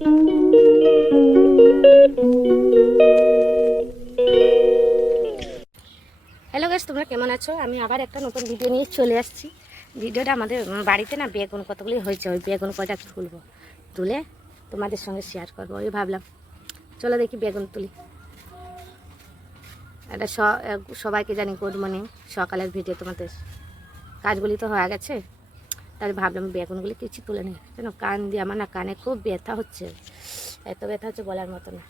Hello guys, তোমরা কেমন আছো? আমি আবার একটা নতুন ভিডিও নিয়ে চলে আসছি। ভিডিওটা আমাদের বাড়িতে না বেগুন কতগুলি হয়েছে, ওই বেগুন কয়টা তুলে তোমাদের সঙ্গে শেয়ার করবো। ওই ভাবলাম চলো দেখি বেগুন তুলি। এটা সবাইকে জানি গুড মর্নিং, সকালের ভিডিও। তোমাদের কাজগুলি তো হয়ে গেছে, তাই ভাবলাম বেগুনগুলি কিছু তুলে নিই। কেন কান দিয়ে আমার না কানে খুব ব্যথা হচ্ছে, এত ব্যথা হচ্ছে বলার মতো না।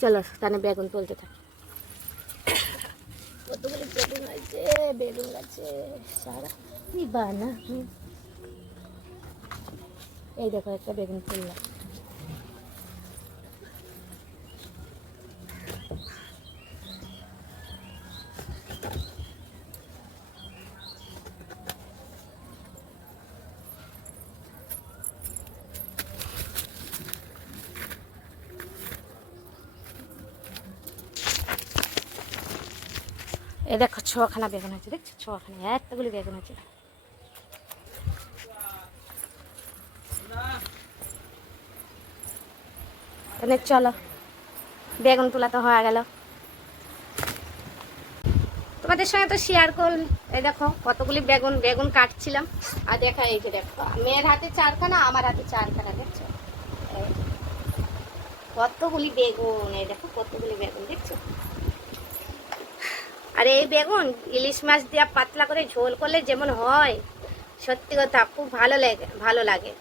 চলো কানে বেগুন তুলতে থাকি। কতগুলি বেগুন আছে, বেগুন গাছে সারা বানা। এই দেখো একটা বেগুন তুললাম। এই দেখো ছখানা বেগুন আছে, দেখছো? ছখানা, এতগুলি বেগুন আছে। চলো বেগুন তোলা তো হয়ে গেল, তোমাদের সঙ্গে তো শেয়ার করলাম। এই দেখো কতগুলি বেগুন কাটছিলাম। আর দেখা এই যে দেখো মেয়ের হাতে চারখানা, আমার হাতে চারখানা, দেখছো? কতগুলি বেগুন, এই দেখো কতগুলি বেগুন, দেখছো? আর এই বেগুন ইলিশ মাছ দিয়ে পাতলা করে ঝোল করলে যেমন হয়, সত্যি কথা খুব ভালো লাগে।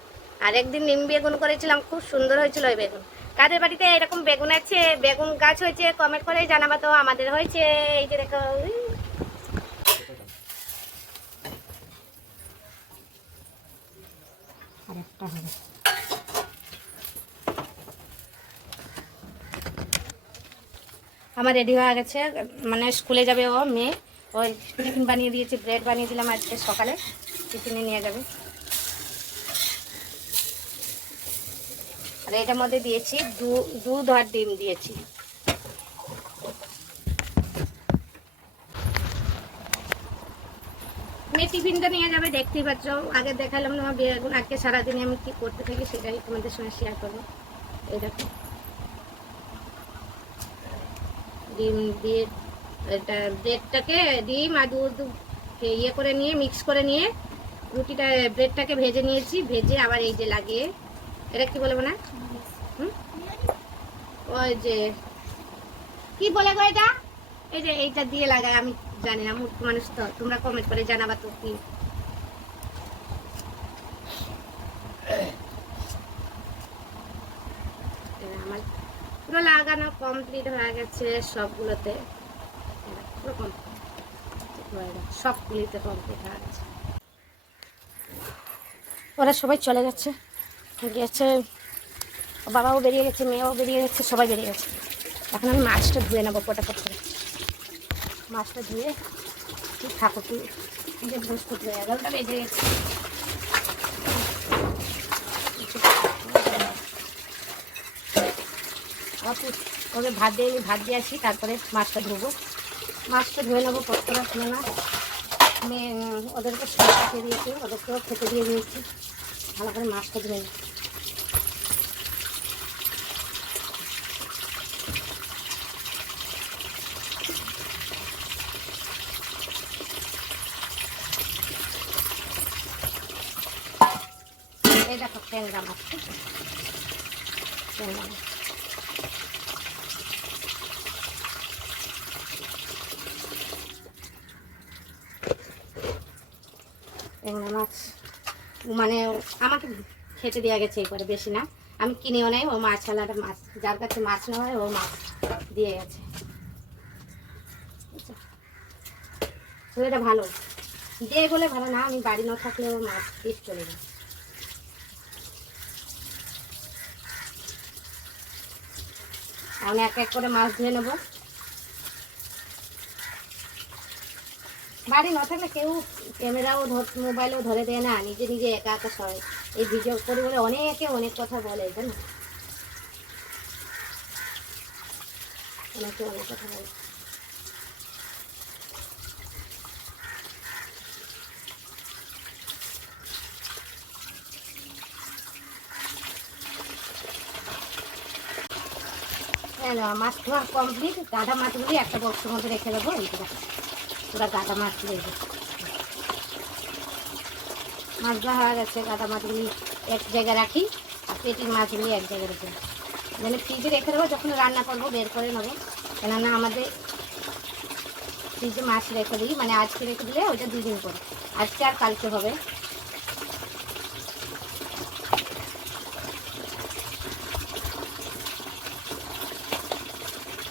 আর একদিন নিম বেগুন করেছিলাম, খুব সুন্দর হয়েছিল ওই বেগুন। কাদের বাড়িতে এরকম বেগুন আছে, বেগুন গাছ হয়েছে, কমেন্ট করে জানাবা তো। আমাদের হয়েছে, এই যে দেখো। আরেকটা হবে। আমার রেডি হয়ে গেছে, মানে স্কুলে যাবে ও মেয়ে। ওই টিফিন বানিয়ে দিয়েছি, ব্রেড বানিয়ে দিলাম আজকে সকালে, টিফিনে নিয়ে যাবে। আর এটার মধ্যে দিয়েছি দুধ আর ডিম দিয়েছি। মেয়ে টিফিনটা নিয়ে যাবে, দেখতেই পাচ্ছ। আগে দেখালাম না বেগুন, আজকে সারাদিনে আমি কি করতে থাকি সেটাই তোমাদের সঙ্গে শেয়ার করবো। এই দেখো ডিম দিয়ে এটা ব্রেডটাকে, ডিম আর দুধ ইয়ে করে নিয়ে মিক্স করে নিয়ে রুটিটা ব্রেডটাকে ভেজে নিয়েছি। ভেজে আবার এই যে লাগিয়ে, এটা কি বলবো না, ওই যে কি বলে গো এটা, এই যে এইটা দিয়ে লাগায়। আমি জানি না, মূর্খ মানুষ তো, তোমরা কমেন্ট করে জানাবা তো কি। আমার পুরো লাগানো কমপ্লিট হয়ে গেছে সবগুলোতে, পুরো কমপ্লিট সবগুলিতে কমপ্লিট হয়ে গেছে। ওরা সবাই চলে গেছে, বাবাও বেরিয়ে গেছে, মেয়েও বেরিয়ে গেছে, সবাই বেরিয়ে গেছে। এখন আমি মাছটা ধুয়ে নেবো ফটাফট করে। মাছটা ধুয়ে ঠিক ঠাকুর কি যে বৃহস্পতি 11টা বেজে গেছে। ওকে ভাত দিয়ে আসি, তারপরে মাছটা ধুবো। মাছটা ধুয়ে নেবো পটকরা, শুনে না মেয়ে ওদেরকে সব খেতে দিয়েছি, ওদেরকেও খেতে দিয়ে দিয়েছি। ভালো করে মাছটা ধুয়ে নিই। এই দেখো ট্যাংরা মাছ, ট্যাংরা মাছ। ট্যাংরা মাছ মানে আমাকে খেতে দেওয়া গেছে এরপরে, বেশি না, আমি কিনেও নেই। ও মাছওয়ালাটা, মাছ যার কাছে মাছ না হয় ও মাছ দিয়ে গেছে। এটা ভালো দিয়ে বলে ভালো না, আমি বাড়ি না থাকলে ও মাছ পিস চলে যায়। আমি এক এক করে মাছ ধুয়ে নেবো। বাড়ি না থাকলে কেউ ক্যামেরাও মোবাইলও ধরে দেয় না, নিজে নিজে একা একা সবাই এই ভিডিও করে বলে অনেকে অনেক কথা বলে, জানো, অনেকে অনেক কথা বলে। মাছ ধোয়া কমপ্লিট। গাদা মাছগুলি একটা বক্সের মধ্যে রেখে দেবো। এইটা পুরো গাদা মাছ রেখে মাছ ধোয়া হয়ে গেছে। গাদা মাছগুলি এক জায়গায় রাখি, আর পেটির মাছগুলি এক জায়গায় রেখে মানে ফ্রিজে রেখে দেবো। যখন রান্না করবো বের করে নেবো, কেননা আমাদের ফ্রিজে মাছ রেখে দিই, মানে আজকে রেখে দিলে ওইটা 2 দিন পরে, আজকে আর কালকে হবে।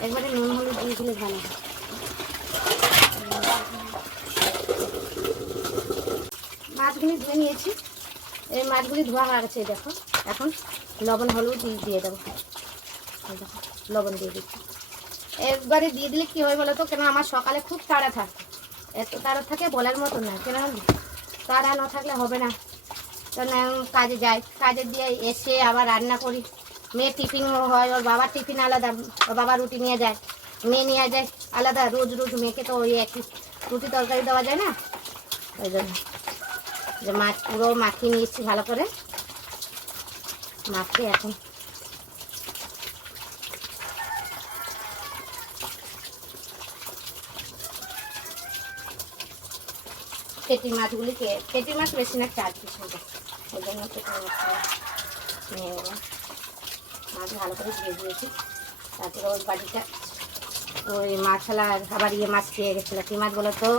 একবারে নুন হলুদ দিয়ে দিলে ভালো হয়। মাছগুলি ধুয়ে নিয়েছি। এই মাছগুলি ধোয়া হয়ে গেছে। দেখো এখন লবণ হলুদ দিয়ে দেবো। দেখো লবণ দিয়ে দিচ্ছি। একবারে দিয়ে দিলে কী হয় বলো তো, কেন আমার সকালে খুব তাড়া থাকে, এত তাড়া থাকে বলার মতো না। কেন তাড়া না থাকলে হবে না, কেন কাজে যাই, কাজে দিয়ে এসে আবার রান্না করি। মেয়ের টিফিন হয়, ওর বাবার টিফিন আলাদা, ওর বাবা রুটি নিয়ে যায়, মেয়ে নিয়ে যায় আলাদা। রোজ রোজ মেয়েকে তো ওই একই রুটি তরকারি দেওয়া যায় না, ওই জন্য যে মাছ পুরো মাখিয়ে নিয়েছি ভালো করে। মাখিয়ে এখন পেটি মাছগুলিকে, পেটি মাছ বেশি না 4 পিস হবে, ওই জন্য পেটি মাছটা নিয়ে নেব। মাছ ভালো করে ধুয়ে দিয়েছি। তারপরে ওই বাড়িটা ওই মাছলা আবার মাছ খেয়ে গেছিলো। কী মাছ বলো তো,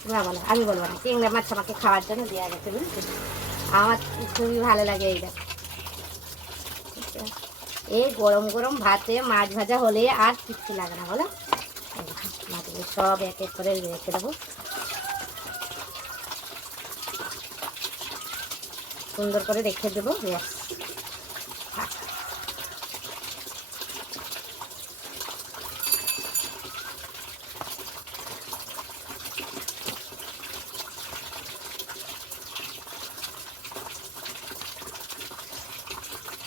তোমরা বলো, আমি বলবো না। চিংড়া মাছ আমাকে খাওয়ার জন্য দেওয়া গেছে, বুঝলি। আমার খুবই ভালো লাগে এইটা। এই গরম গরম ভাতে মাছ ভাজা হলে আর কিচ্ছু লাগে না বলো। মাছগুলো সব এক এক করে রেখে দেবো, সুন্দর করে রেখে দেবো।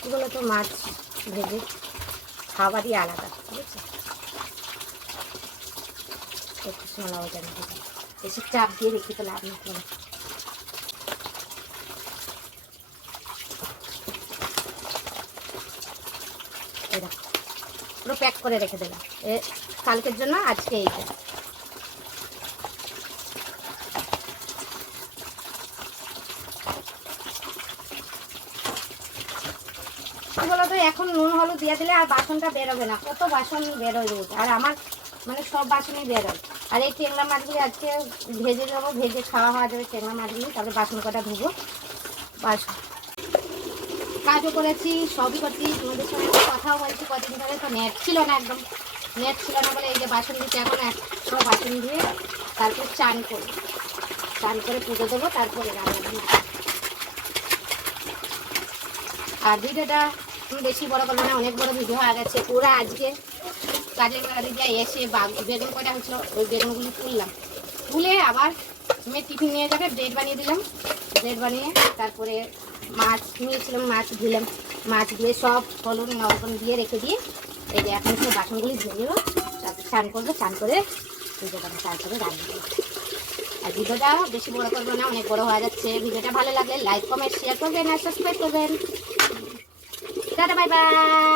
এগুলো তো মাছ ভেজে খাবারই আলাদা, বুঝেছো। একটু সময় লাগবে জানি, বেশি চাপ দিয়ে রেখে তো লাভ নেই। পুরো প্যাক করে রেখে দিলাম কালকের জন্য। আজকে এইটা বলো তো, এখন নুন হলুদ দিয়ে দিলে আর বাসনটা বেরোবে না। কত বাসন বেরোয় রোজ, আর আমার মানে সব বাসনই বেরোয়। আর এই ট্যাংরা মাছগুলি আজকে ভেজে দেবো, ভেজে খাওয়া হওয়া যাবে ট্যাংরা মাছগুলি। তারপরে বাসন কটা ধুবো। বাসন কাজও করেছি, সবই করছি, তোমাদের সঙ্গে কথাও বলছি। কদিন ধরে তো নেট ছিল না, একদম নেট ছিল না বলে এই যে বাসন দিচ্ছি। এখন সব বাসন দিয়ে তারপর চান করবো, চান করে পুজো দেবো, তারপরে রান্না। আর ভিডিওটা বেশি বড় করবো না, অনেক বড় ভিডিও হয়ে গেছে। পুরো আজকে কাজের বাড়ি দিয়ে এসে বেগুন কটা হচ্ছিলো, ওই বেগুনগুলি তুললাম। তুলে আবার মেয়ে টিফিন নিয়ে যাবে, ব্রেড বানিয়ে দিলাম। ব্রেড বানিয়ে তারপরে মাছ নিয়েছিলাম, মাছ ধুলাম। মাছ ধুয়ে সব হলুদ লবণ দিয়ে রেখে দিয়ে এই যে এখন সব বাসনগুলি ধুয়ে দেবো। তারপরে স্নান করবো, স্নান করে পুজো করবো, তারপরে রান্না করবো। আর ভিডিওটা বেশি বড় করবো না, অনেক বড় হয়ে যাচ্ছে। ভিডিওটা ভালো লাগলে লাইক কমেন্ট শেয়ার করবেন আর সাবস্ক্রাইব করবেন। Tata bye bye.